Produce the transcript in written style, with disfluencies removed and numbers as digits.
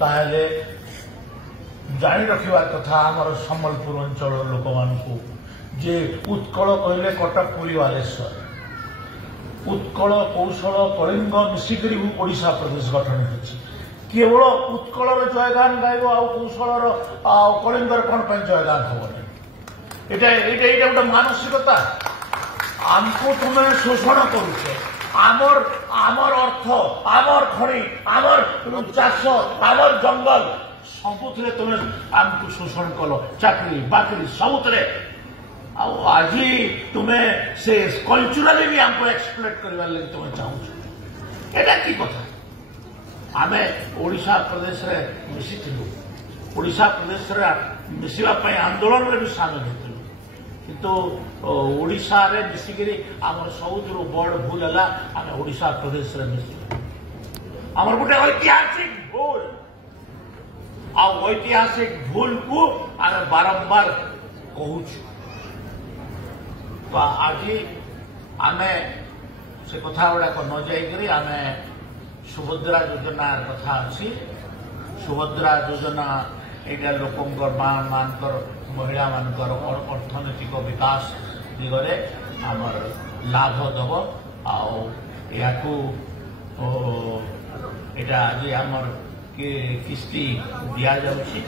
ताहले जानी रखा कथा आमर सम्बलपुर अंचल लोक मानू जे उत्कल कहले कटक पुरी बालेश्वर उत्कल कौशल कलिंग मिसिक ओडिशा प्रदेश गठन हो केवल उत्कल जयगान गायब आौशल कलिंगर कौन जयगान हम गोटे मानसिकता आमको तुम्हें शोषण करुच आमर आमर अर्थ आमर खଣି आमर चाष आमर जंगल सबुथे तुम्हें आमको शोषण कल चाकरी बाकरी सबुथे आज तुम्हें से कल्चराली भी आमको एक्सप्लोट करने लगे तुम्हें चाहू एटा की कथा आम ओडिशा प्रदेश रे मिसिथिलु ओडिशा प्रदेश रे मिसिबा पई आंदोलन रे भी शामिल होतिलु किंतु ओडिशा रे मिसिकरी आमर सबुठु बड़ भूल है आम ओडिशा प्रदेश रे मिसिलु आमर गोटे ऐतिहासिक भूल ऐतिहासिक भूल को आम बारंबार कहूँ तो आज आम से कथा गुड़ाक न जाइकरी आम सुभद्रा योजना कथा अच्छी सुभद्रा योजना यहाँ लोकंर मानकर महिला मानकर अर्थनैतिक विकास दिगरे आमर लाभ दब आया आज आमर किस्ती दि जाऊँगी।